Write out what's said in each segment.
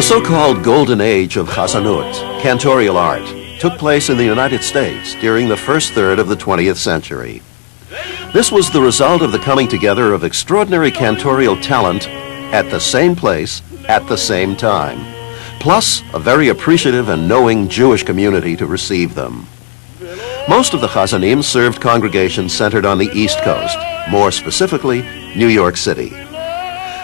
The so-called golden age of Chazanut, cantorial art, took place in the United States during the first third of the 20th century. This was the result of the coming together of extraordinary cantorial talent at the same place at the same time, plus a very appreciative and knowing Jewish community to receive them. Most of the Chazanim served congregations centered on the East Coast, more specifically, New York City.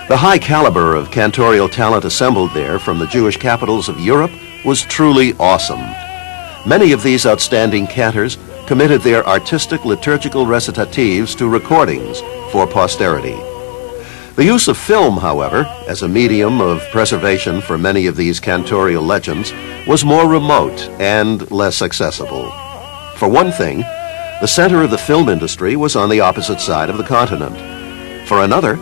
The high caliber of cantorial talent assembled there from the Jewish capitals of Europe was truly awesome. Many of these outstanding cantors committed their artistic liturgical recitatives to recordings for posterity. The use of film, however, as a medium of preservation for many of these cantorial legends, was more remote and less accessible. For one thing, the center of the film industry was on the opposite side of the continent. For another,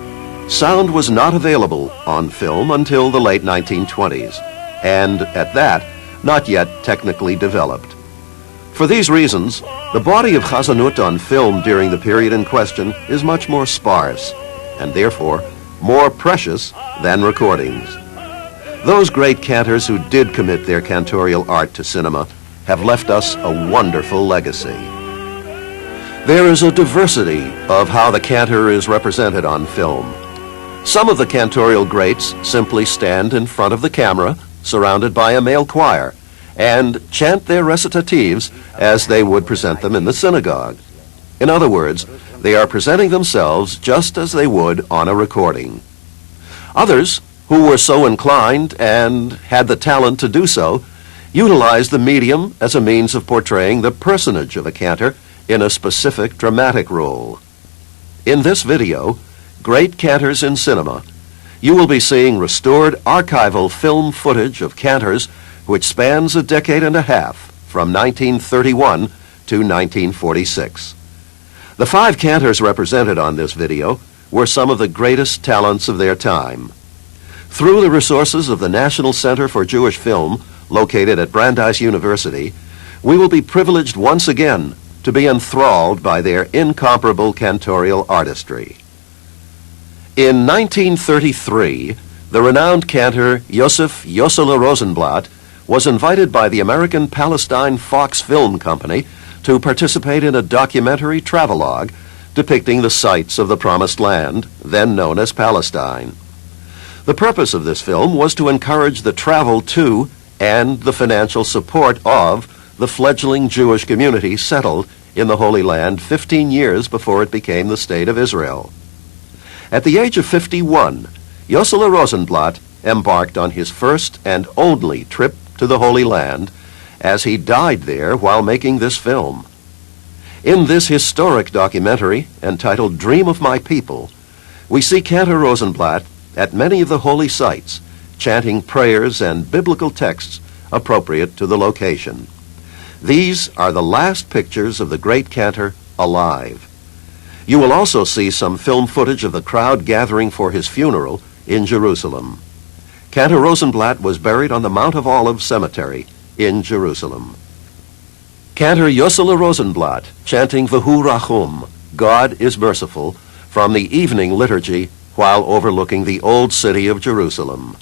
sound was not available on film until the late 1920s, and at that, not yet technically developed. For these reasons, the body of Chazanut on film during the period in question is much more sparse, and therefore more precious than recordings. Those great cantors who did commit their cantorial art to cinema have left us a wonderful legacy. There is a diversity of how the cantor is represented on film. Some of the cantorial greats simply stand in front of the camera, surrounded by a male choir, and chant their recitatives as they would present them in the synagogue. In other words, they are presenting themselves just as they would on a recording. Others, who were so inclined and had the talent to do so, utilized the medium as a means of portraying the personage of a cantor in a specific dramatic role. In this video, Great Cantors in Cinema, you will be seeing restored archival film footage of cantors which spans a decade and a half, from 1931 to 1946. The 5 cantors represented on this video were some of the greatest talents of their time. Through the resources of the National Center for Jewish Film, located at Brandeis University, we will be privileged once again to be enthralled by their incomparable cantorial artistry. In 1933, the renowned cantor Yosela Rosenblatt was invited by the American Palestine Fox Film Company to participate in a documentary travelogue depicting the sites of the Promised Land, then known as Palestine. The purpose of this film was to encourage the travel to and the financial support of the fledgling Jewish community settled in the Holy Land 15 years before it became the State of Israel. At the age of 51, Yosela Rosenblatt embarked on his first and only trip to the Holy Land, as he died there while making this film. In this historic documentary, entitled Dream of My People, we see Cantor Rosenblatt at many of the holy sites, chanting prayers and biblical texts appropriate to the location. These are the last pictures of the great cantor alive. You will also see some film footage of the crowd gathering for his funeral in Jerusalem. Cantor Rosenblatt was buried on the Mount of Olives Cemetery in Jerusalem. Cantor Yosela Rosenblatt chanting V'hu Rachum, God is merciful, from the evening liturgy while overlooking the old city of Jerusalem.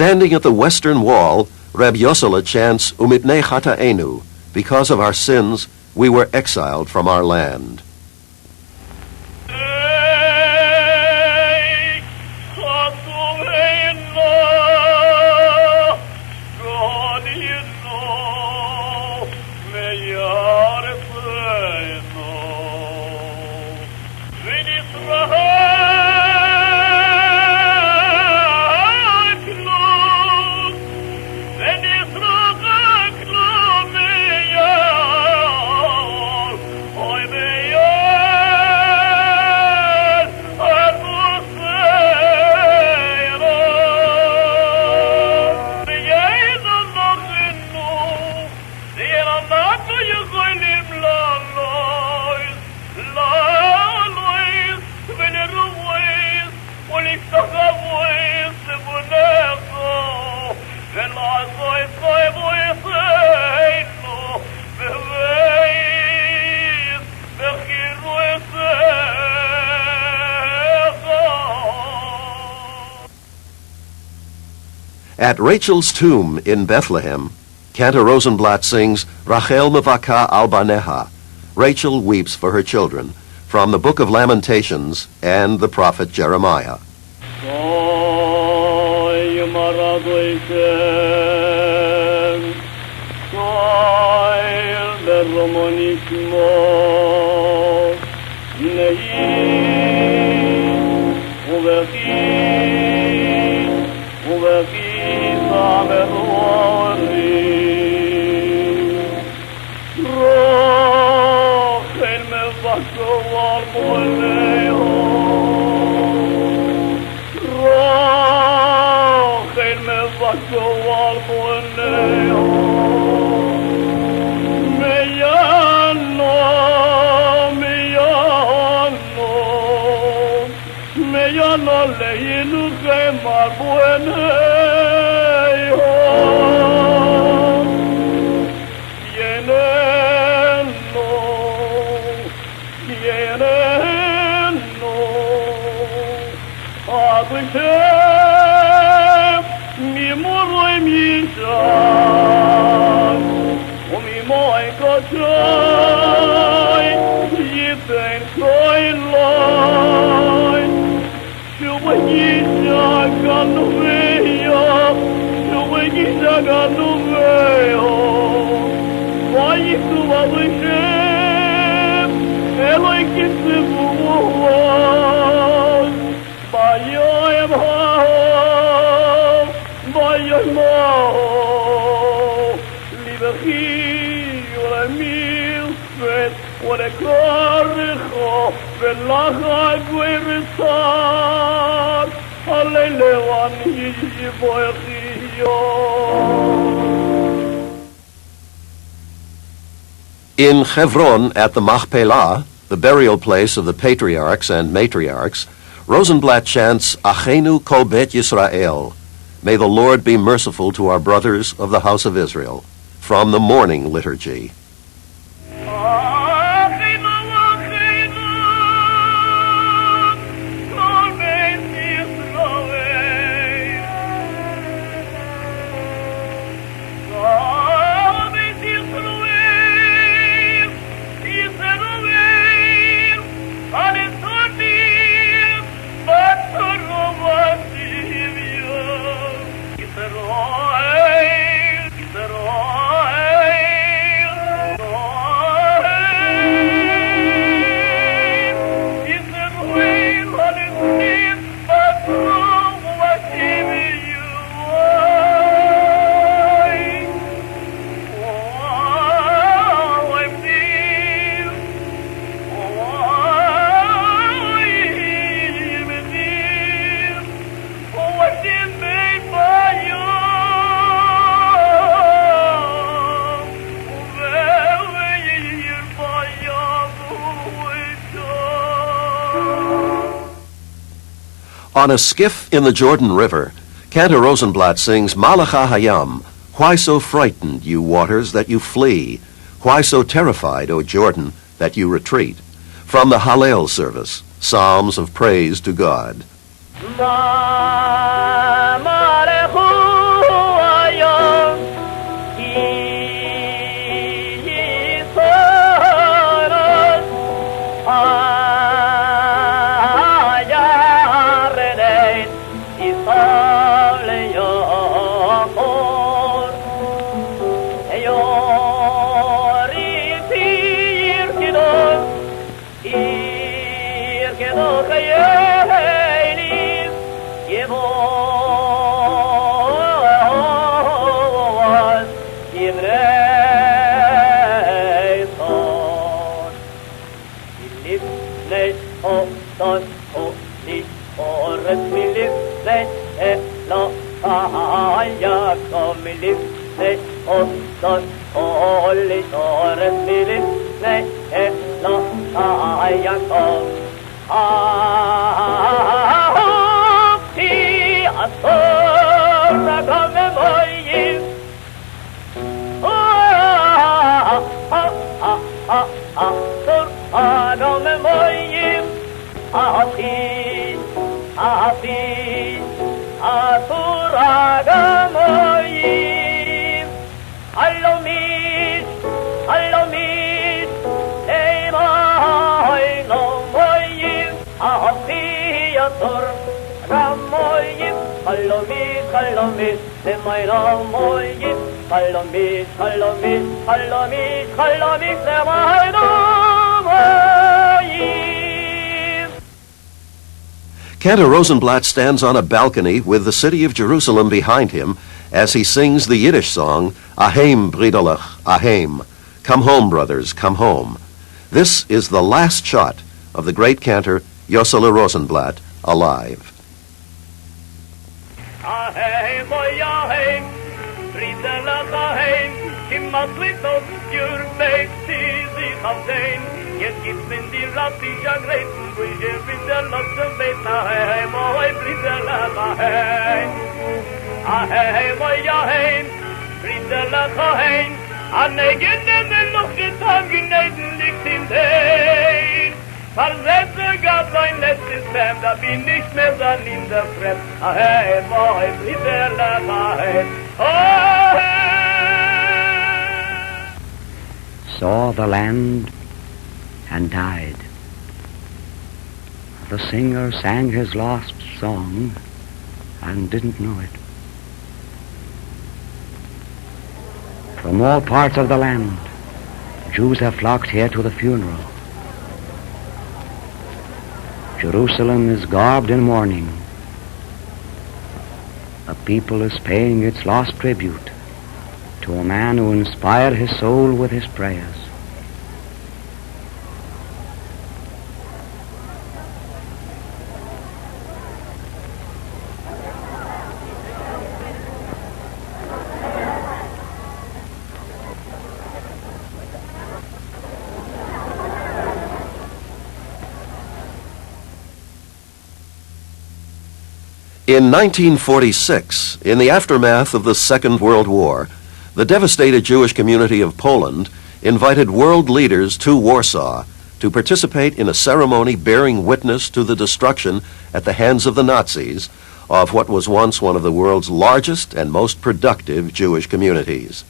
Standing at the western wall, Reb Yosela chants Umipnei Chata'enu, because of our sins, we were exiled from our land. At Rachel's tomb in Bethlehem, Cantor Rosenblatt sings Rachel Mevaka al Baneha. Rachel weeps for her children, from the Book of Lamentations and the prophet Jeremiah. In Hebron at the Machpelah, the burial place of the patriarchs and matriarchs, Rosenblatt chants Achenu Kol Bet Yisrael. May the Lord be merciful to our brothers of the house of Israel, from the morning liturgy. On a skiff in the Jordan River, Cantor Rosenblatt sings Malacha Hayam. Why so frightened, you waters, that you flee? Why so terrified, O Jordan, that you retreat? From the Hallel service, Psalms of praise to God. Cantor Rosenblatt stands on a balcony with the city of Jerusalem behind him as he sings the Yiddish song, Aheim, Bridolach, Aheim. Come home, brothers, come home. This is the last shot of the great cantor Yosela Rosenblatt alive. Aheim, oy, aheim, Bridolach, aheim, Kimmatlit aus Jür, Weg, sie sich auf den. Jetzt gibt's in die Rassischer Gräten, wo ich Bridolach zum Beten, aheim, oy, Bridolach, aheim. Aheim, oy, aheim, Bridolach, aheim, an den noch getan, Gneden liegt in den. Versetze Gott sein letztes Leben, da bin ich mehr dann in der Fremd. Aheim, oy, Bridolach, aheim, aheim. Saw the land and died. The singer sang his lost song and didn't know it. From all parts of the land, Jews have flocked here to the funeral. Jerusalem is garbed in mourning. A people is paying its last tribute to a man who inspired his soul with his prayers. In 1946, in the aftermath of the Second World War, the devastated Jewish community of Poland invited world leaders to Warsaw to participate in a ceremony bearing witness to the destruction at the hands of the Nazis of what was once one of the world's largest and most productive Jewish communities.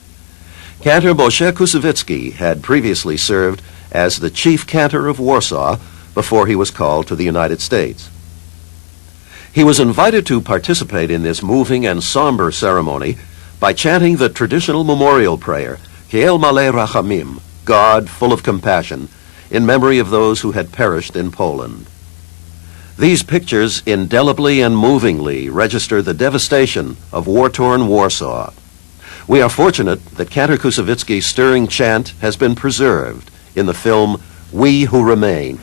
Cantor Moshe Kusevitsky had previously served as the chief cantor of Warsaw before he was called to the United States. He was invited to participate in this moving and somber ceremony by chanting the traditional memorial prayer, Kiel Maleh Rachamim, God full of compassion, in memory of those who had perished in Poland. These pictures indelibly and movingly register the devastation of war-torn Warsaw. We are fortunate that Cantor Kusevitsky's stirring chant has been preserved in the film We Who Remain.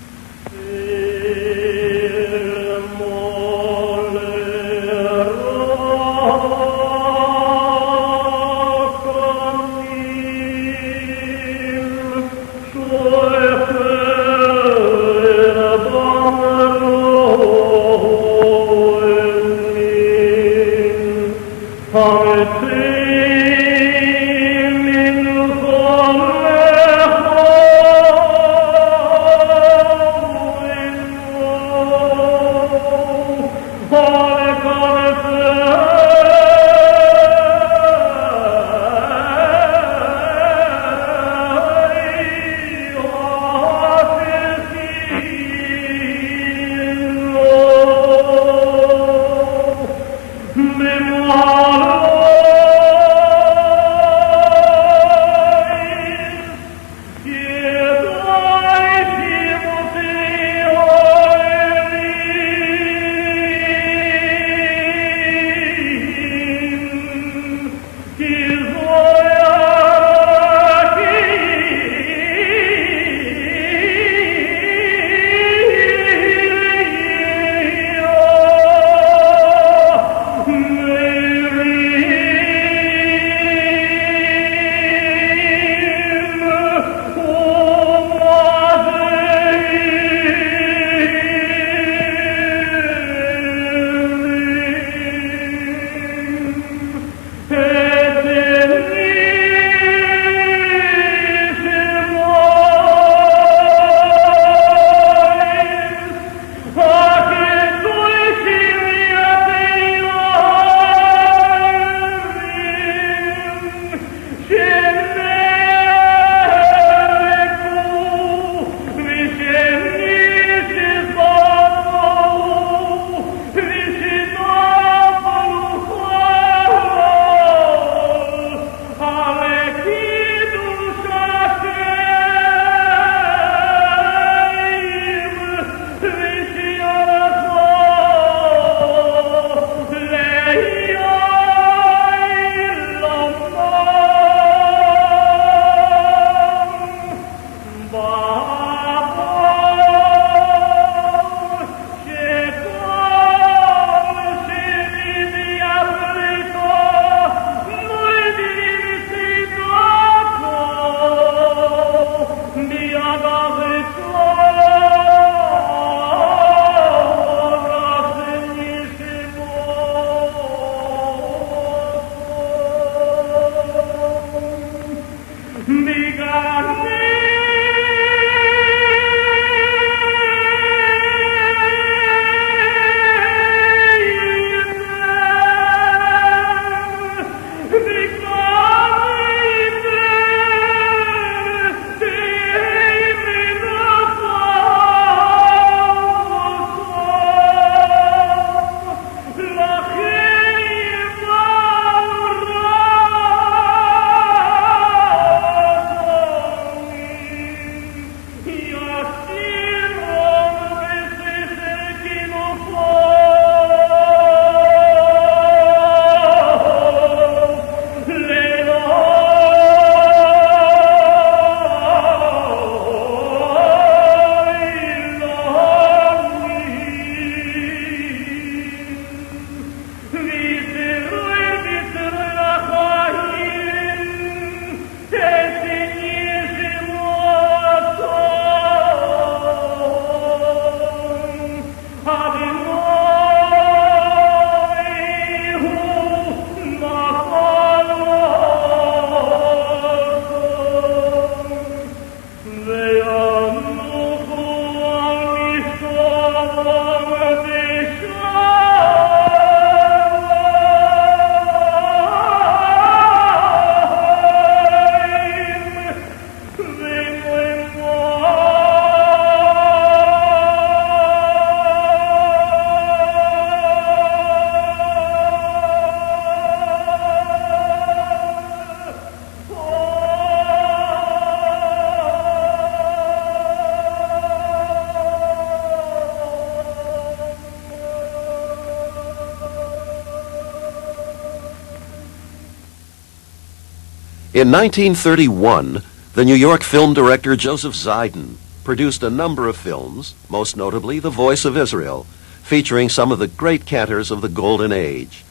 In 1931, the New York film director Joseph Ziden produced a number of films, most notably The Voice of Israel, featuring some of the great cantors of the Golden Age.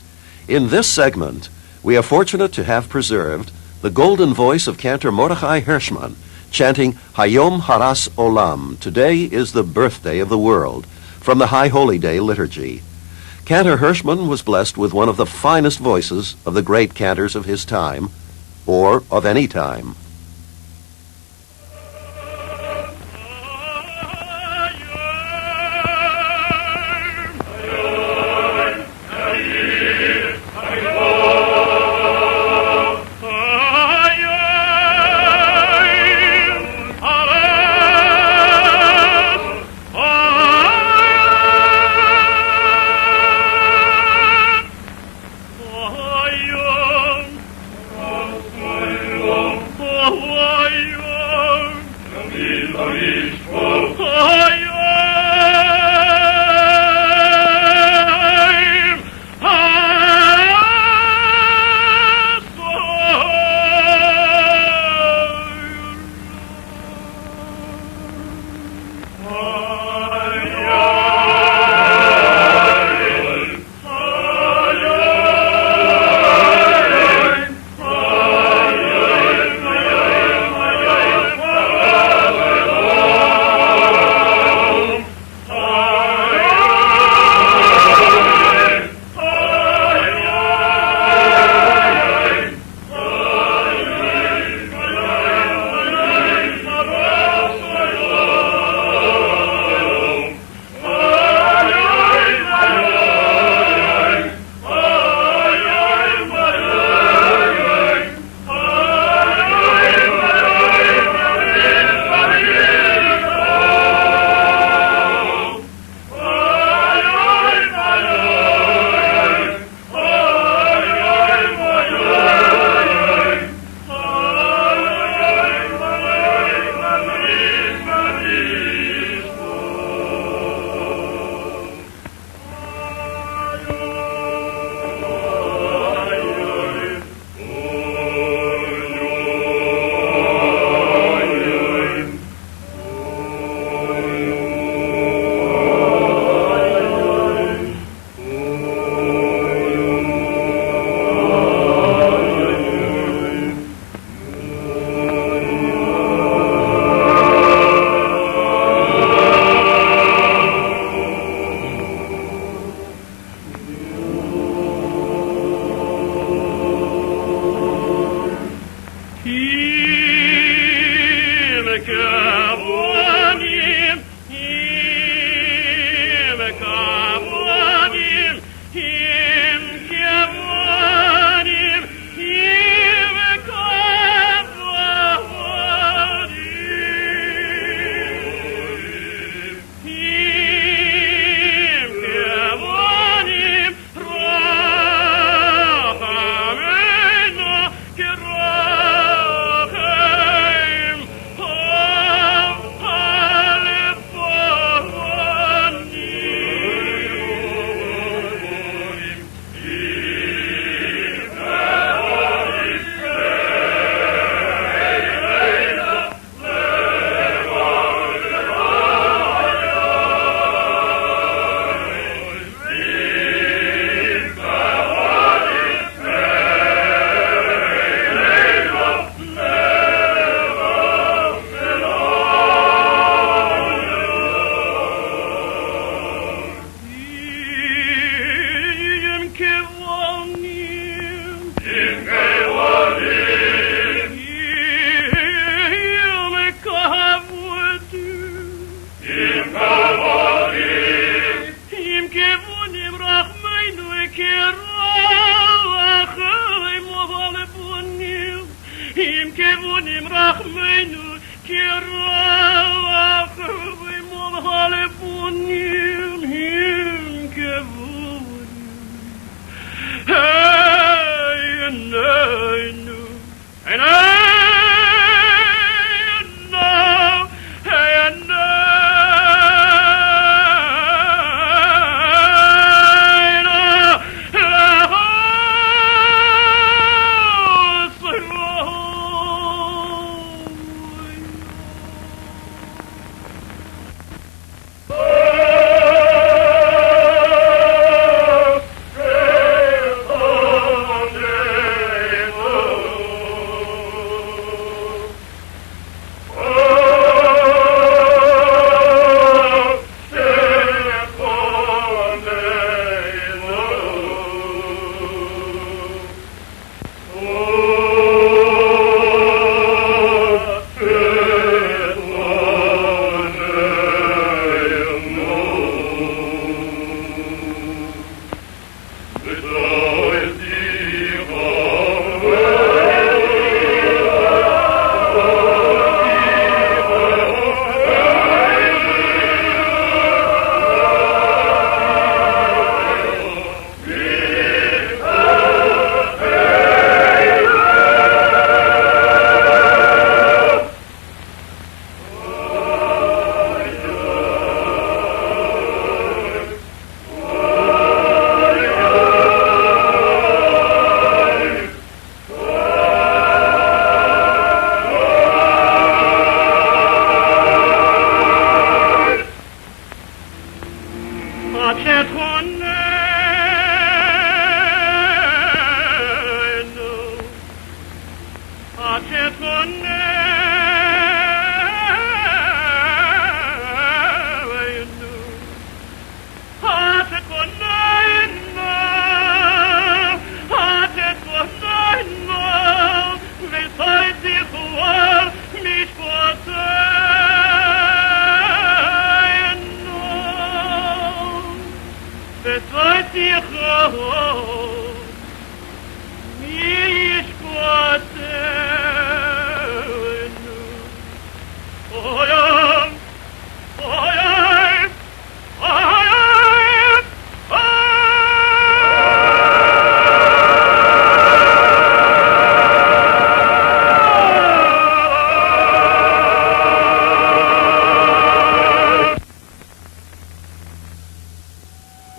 In this segment, we are fortunate to have preserved the golden voice of cantor Mordechai Hirschman, chanting Hayom Haras Olam, today is the birthday of the world, from the High Holy Day liturgy. Cantor Hirschman was blessed with one of the finest voices of the great cantors of his time, or of any time.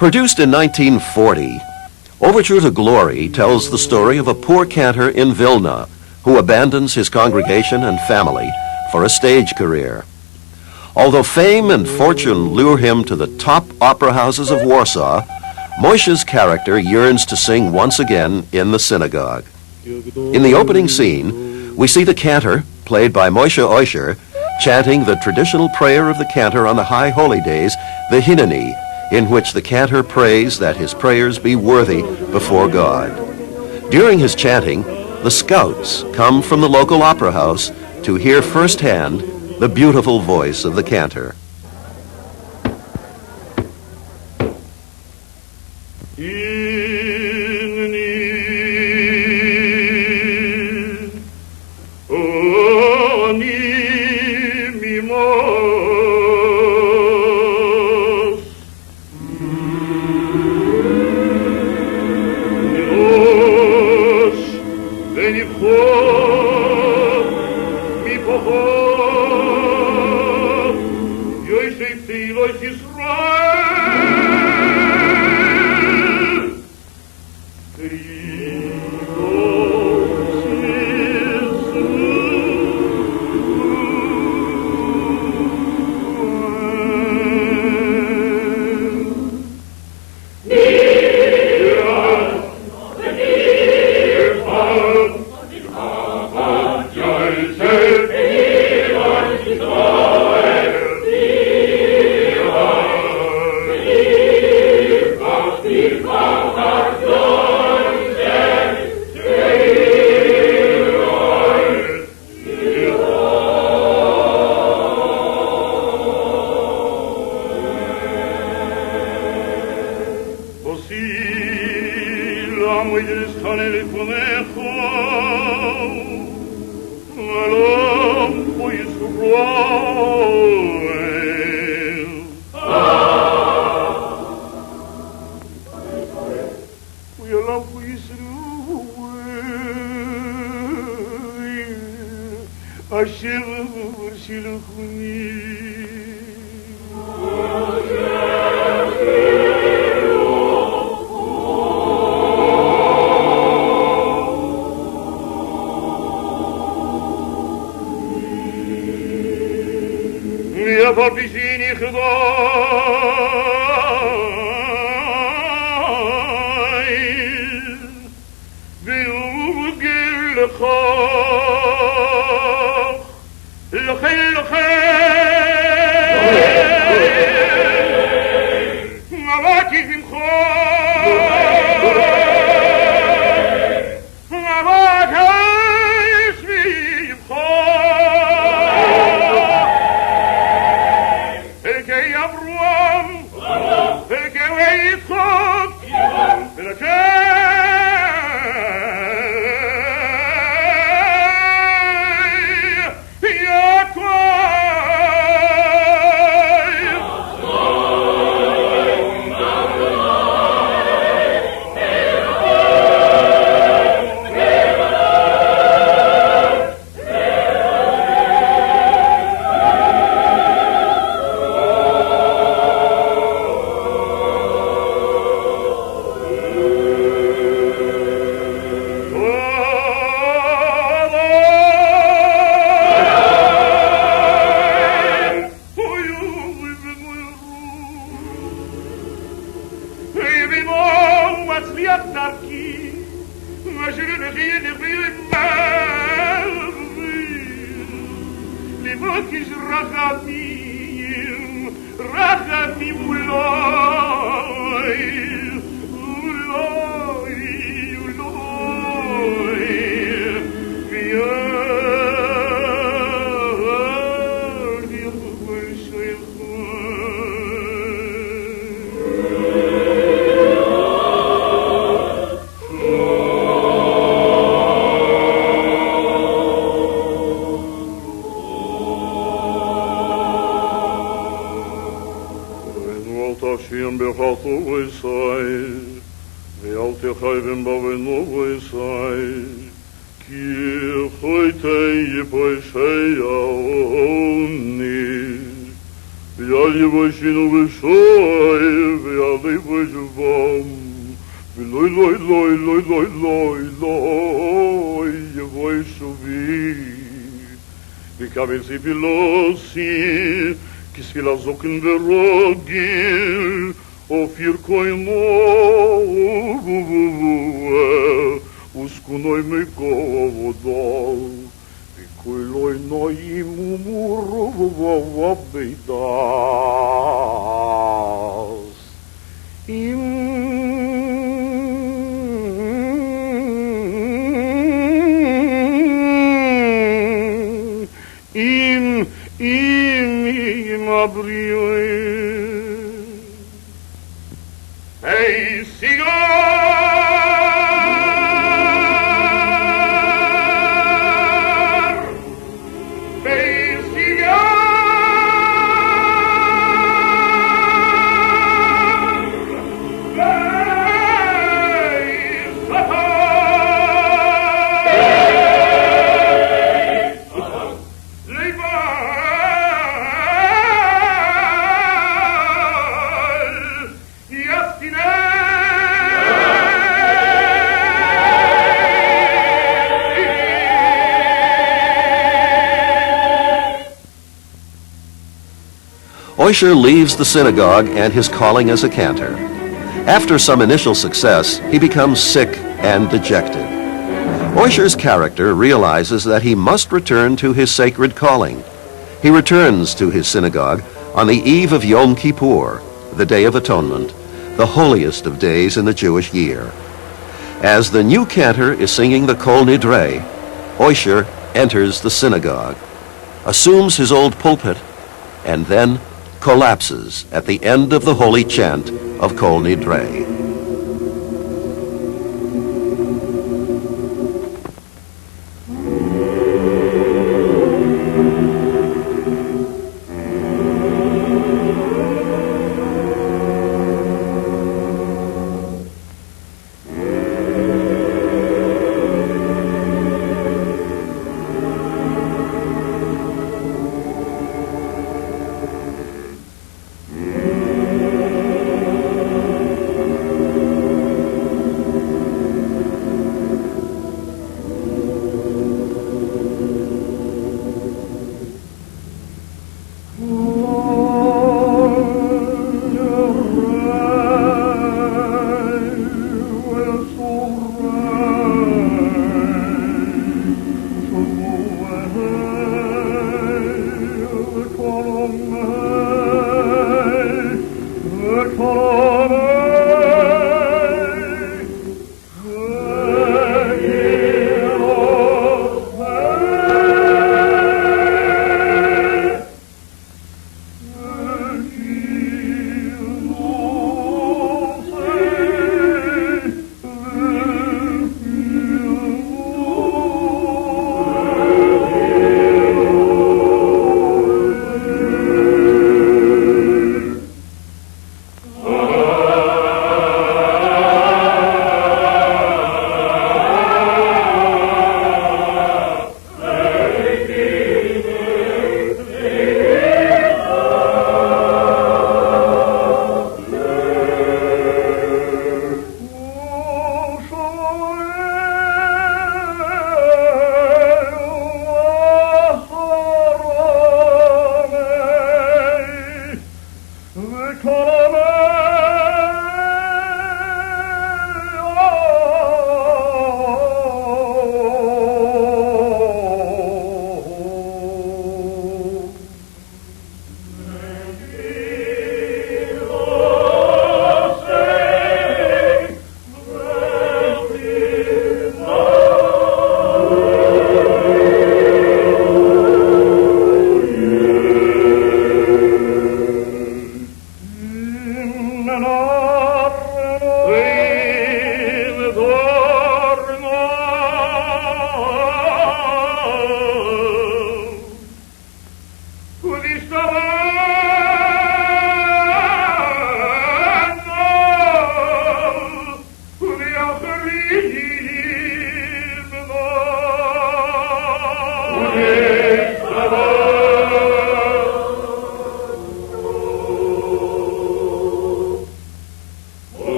Produced in 1940, Overture to Glory tells the story of a poor cantor in Vilna who abandons his congregation and family for a stage career. Although fame and fortune lure him to the top opera houses of Warsaw, Moishe's character yearns to sing once again in the synagogue. In the opening scene, we see the cantor, played by Moshe Oisher, chanting the traditional prayer of the cantor on the high holy days, the Hineni, in which the cantor prays that his prayers be worthy before God. During his chanting, the scouts come from the local opera house to hear firsthand the beautiful voice of the cantor. מצליח דרכי, אשר נחיה לבקש רחמים, רחמים אולי, Hashem bechatu v'esai, ve'al techayvim bavenu v'esai, ki choytei yipoishei aoni, ve'al yipoishinu v'esai, ve'al yipoishvam, ve'loi loi loi loi loi loi loi yipoishuvi, ve'kavil zipilosi, Kisvila zokin verogil, ofir koino, uskunoi me kovodal, vikoiloi noimu murova beidas. Hey, cigar! Hey, cigar! Oisher leaves the synagogue and his calling as a cantor. After some initial success, he becomes sick and dejected. Oisher's character realizes that he must return to his sacred calling. He returns to his synagogue on the eve of Yom Kippur, the Day of Atonement, the holiest of days in the Jewish year. As the new cantor is singing the Kol Nidre, Oisher enters the synagogue, assumes his old pulpit, and then collapses at the end of the holy chant of Kol Nidre.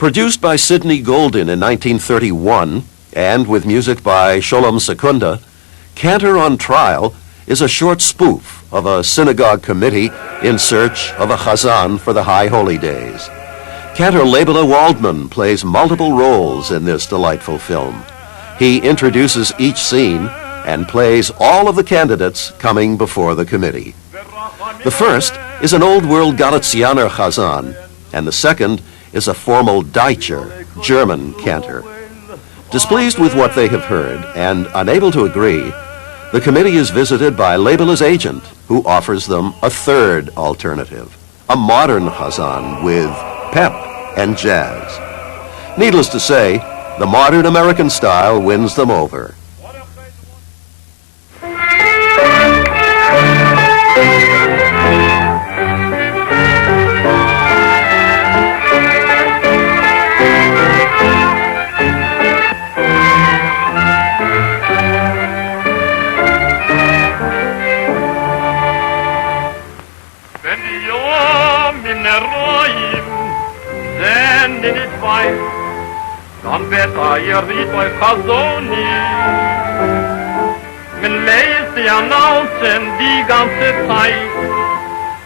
Produced by Sidney Golden in 1931, and with music by Sholem Secunda, Cantor on Trial is a short spoof of a synagogue committee in search of a chazan for the High Holy Days. Cantor Labela Waldman plays multiple roles in this delightful film. He introduces each scene and plays all of the candidates coming before the committee. The first is an old-world Galicianer chazan, and the second is a formal Deutscher, German cantor. Displeased with what they have heard and unable to agree, the committee is visited by Labela's agent, who offers them a third alternative, a modern chazan with pep and jazz. Needless to say, the modern American style wins them over. Dan werd je riet bij Chazoni. Men leest die announcen die ganze Zeit.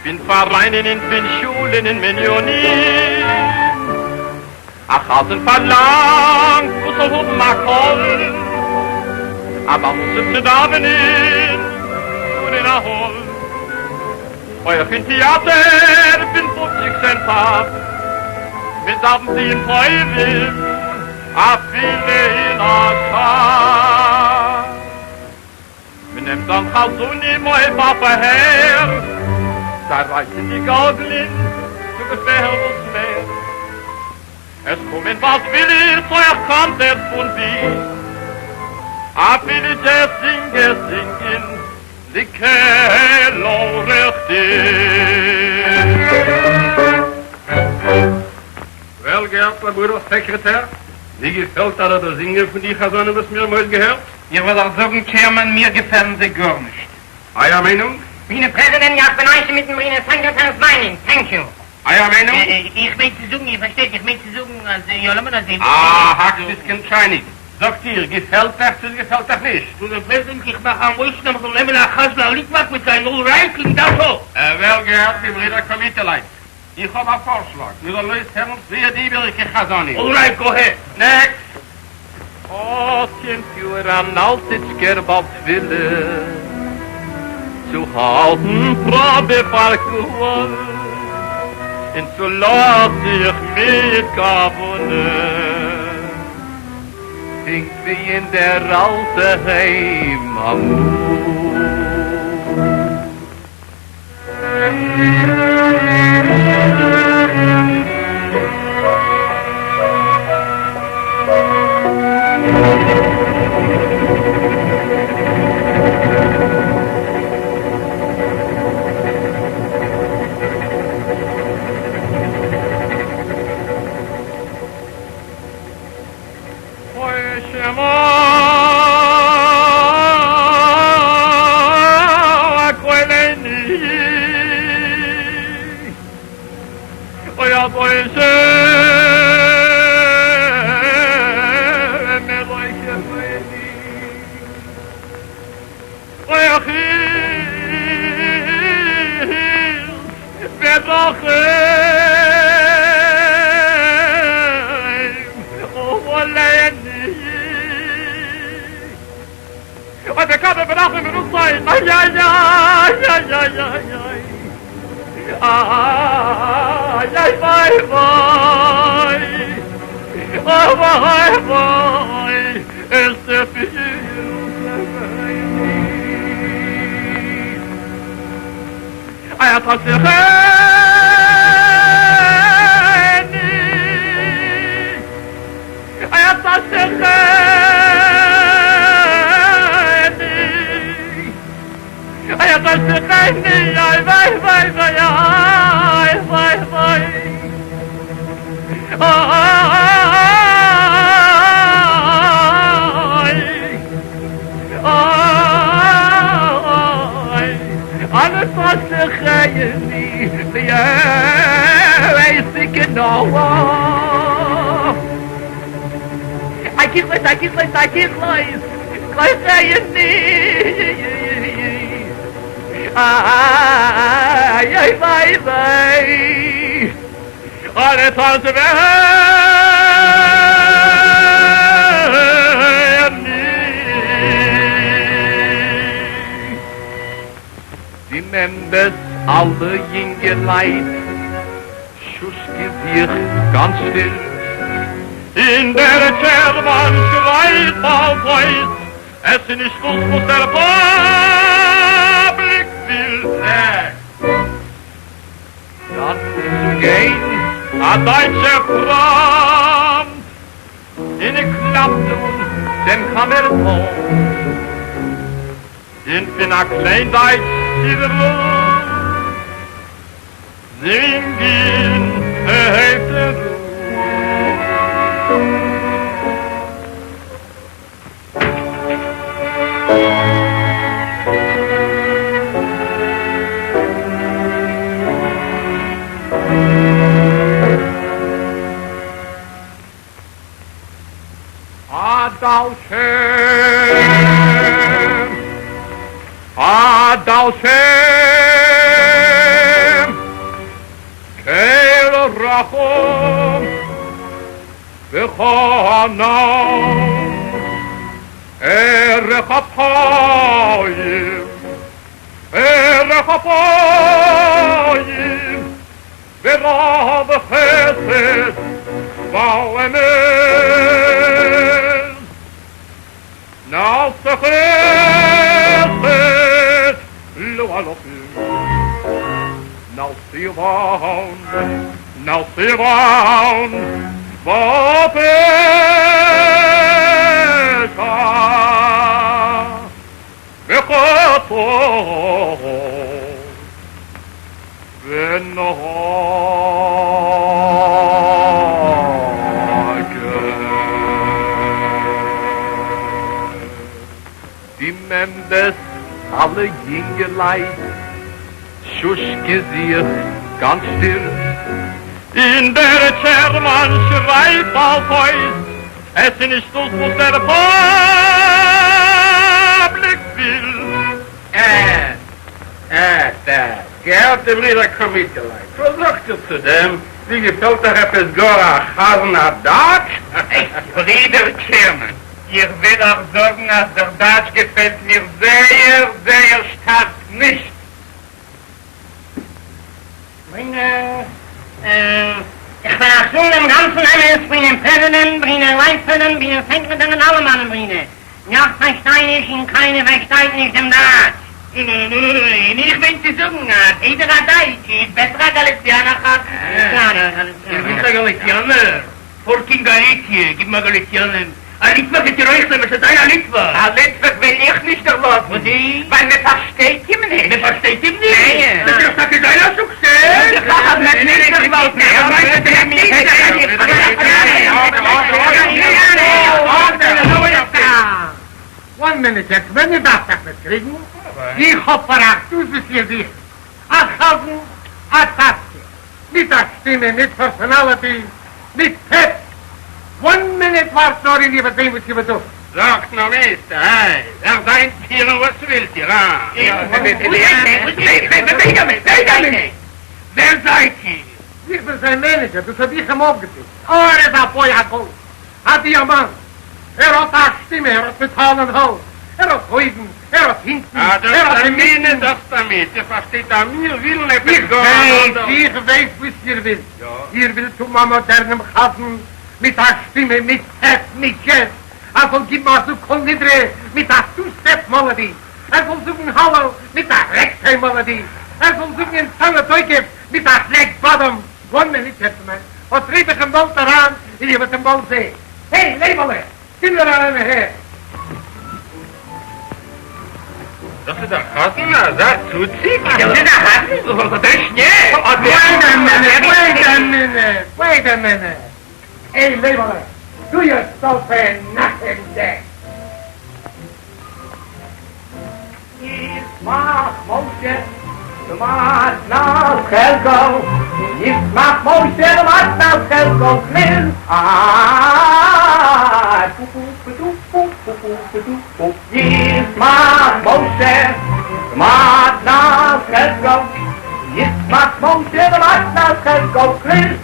Bin Vereinen in bin Schulen in Millionen. Ach, Chazen verlangt, wo so hoch Makol. Aber muss es nicht abnehmen, nur in der Hol. Euer fin Theater bin 50 Cent ab. Mit haben sie in Feuerwehr. A viele in a Schar. Wir nehmen dann Chazuni, mein Papa her. Da reichen die Gaudelin zu gefährlich mehr. Es kommen was will ich, so erkannt es von wie. A viele der singen, die Kello richtig. Josla, Bruder, Sekretär. Wie gefällt dir der Singer von die Chazone, was mir mal gehört? Ich will auch sagen, Chairman, mir gefallen sie gar nicht. Eier Meinung? Meine Präsident, ja, ich bin euch mit dem Riener Sankertans Meinung. Thank you. Eier Meinung? Ich möchte sagen, ihr versteht, ich möchte sagen, also, ja, lass mal das sehen. Hax ist kein Scheinig. Sagt ihr, gefällt dich nicht? Du, der Präsident, ich mache am Rüsten, aber so nehmen wir nach Hasla Liquak mit seinem All-Right, das so. Wel gehört, wie Bruder Komiteleit. Ich habe einen Vorschlag. Nur löst Herr uns sehr die Birke Chazone. All right, go ahead. Next. Oh, sind für an Altitsker Wille zu halten, Probe Parkour und zu lass ich mit Kabunen. Singt wie in der alte Heim am alle Jüngerlein, Schussgesicht ganz still. In der Schermann schreit bald heut, es ist nicht gut, was der Publik will. Dann zu gehen, a deutscher Front, in der Klapptung, dem Kammerton. In a klein Deutsch, dieser Luft, singen, erhebte Ruhe. Adalshem, Kel Rachom, V'chonam, Erech Apayim, V'rav Chesed, V'alemes, Na'aseh Chesed, Lo Alofim, Now sit down, V'apesha, V'chato, V'nohor. alle Jüngerlein, Schuschke sich ganz still. In der Schermann schreit auf euch, es ist nicht so, was der Publik will. Der geehrte Brüder Komitelein, was sagt ihr zu dem? Wie gefällt euch etwas gar Hasner Deutsch? Brüder Chairman, ich will auch sagen, dass der Deutsch gefällt mir sehr, sehr stark nicht. Ich bin auch schon im ganzen Emmels, bin im Präsident, bin im Leitpräsident, bin im Sekretär und alle Mannen, bin ich. Ja, verstehe ich in keine versteht nicht im Deutsch. Ich bin zu sagen, jeder hat Deutsch, ist besser als Galicianer hat. Ich bin der Galicianer. Vorking Galicia, gib mal Galicianer. Ein Litwa wird dir euch, aber es ist ein Litwa. Ein Litwa will ich nicht erwarten. Und ich? Weil man versteht ihm nicht. Man versteht ihm nicht? Nein. Das ist ein kleiner Success. Ich habe nicht erwarten. One minute jetzt, wenn ihr das nicht kriegen, ich hoffe, du bist hier sich. Achhalten, Attaske. Mit der Stimme, mit Personality, mit Pep. 1 minute war sorry, lieber sehen, was ihr tut. Sagt noch nicht, hey. Er seid hier und was willst ihr, ha? Wer seid ihr? Ich bin sein Manager, das hab ich ihm aufgetischt. Oh, er ist ein Feuerkoll. Hat ihr Mann. Er hat eine Stimme, er hat Metall und Holz. Er hat Häusen, er hat Hinten, Ah, das er hat ist Mitten. mir das damit. Ihr versteht an mir, will nicht Ich weiß, was ihr will. Ja. Ihr will zu einem modernen Hafen mit der Stimme, mit Pep, mit Jazz. Er soll geben so Konidre mit der Two-Step-Melodie. Er soll suchen Hallo mit der Rexheim-Melodie. Er soll suchen in Zange-Teuke mit der Fleck-Bottom. 1 minute, gentlemen. Was rieb ich im Boot daran, und ihr wird im Boot sehen. Hey, Leberle, sind wir an her. Das ist der Hasen, das tut sich. Das ist der Hasen, das ist schnell. Wait a minute. Hey, Leberle, do yourself a nothing day. Yismach Moshe, the Matnal Chelko. Yismach Moshe, the Matnal Chelko. Liz, Yismach Moshe, the Matnal Chelko. Yismach Moshe, the Matnal Chelko. Liz,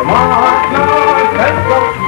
Come on,